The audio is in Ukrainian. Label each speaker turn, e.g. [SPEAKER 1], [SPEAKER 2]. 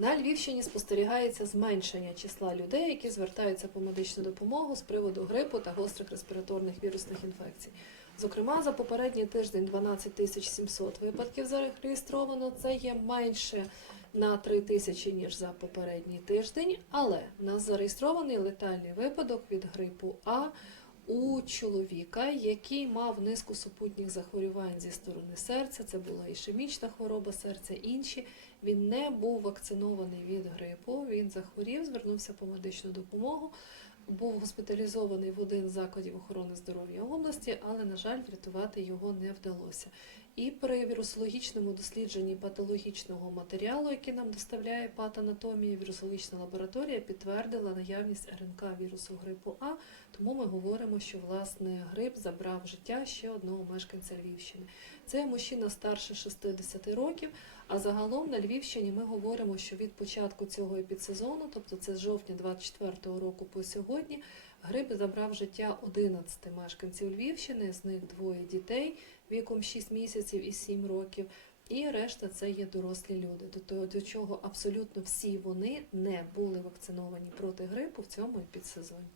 [SPEAKER 1] На Львівщині спостерігається зменшення числа людей, які звертаються по медичну допомогу з приводу грипу та гострих респіраторних вірусних інфекцій. Зокрема, за попередній тиждень 12 тисяч 700 випадків зареєстровано. Це є менше на 3 тисячі ніж за попередній тиждень. Але в нас зареєстрований летальний випадок від грипу А у чоловіка, який мав низку супутніх захворювань зі сторони серця. Це була ішемічна хвороба серця, інші. Він не був вакцинований від грипу. Він захворів, звернувся по медичну допомогу. Був госпіталізований в один з закладів охорони здоров'я області, але, на жаль, врятувати його не вдалося. І при вірусологічному дослідженні патологічного матеріалу, який нам доставляє патанатомія, вірусологічна лабораторія підтвердила наявність РНК вірусу грипу А. Тому ми говоримо, що власне грип забрав життя ще одного мешканця Львівщини. Це мужчина старше 60 років. А загалом на Львівщині ми говоримо, що від початку цього епідсезону, тобто це з жовтня 24-го року по сьогодні, грип забрав життя 11 мешканців Львівщини, з них двоє дітей віком 6 місяців і 7 років. І решта це є дорослі люди, до того до чого абсолютно всі вони не були вакциновані проти грипу в цьому епідсезоні.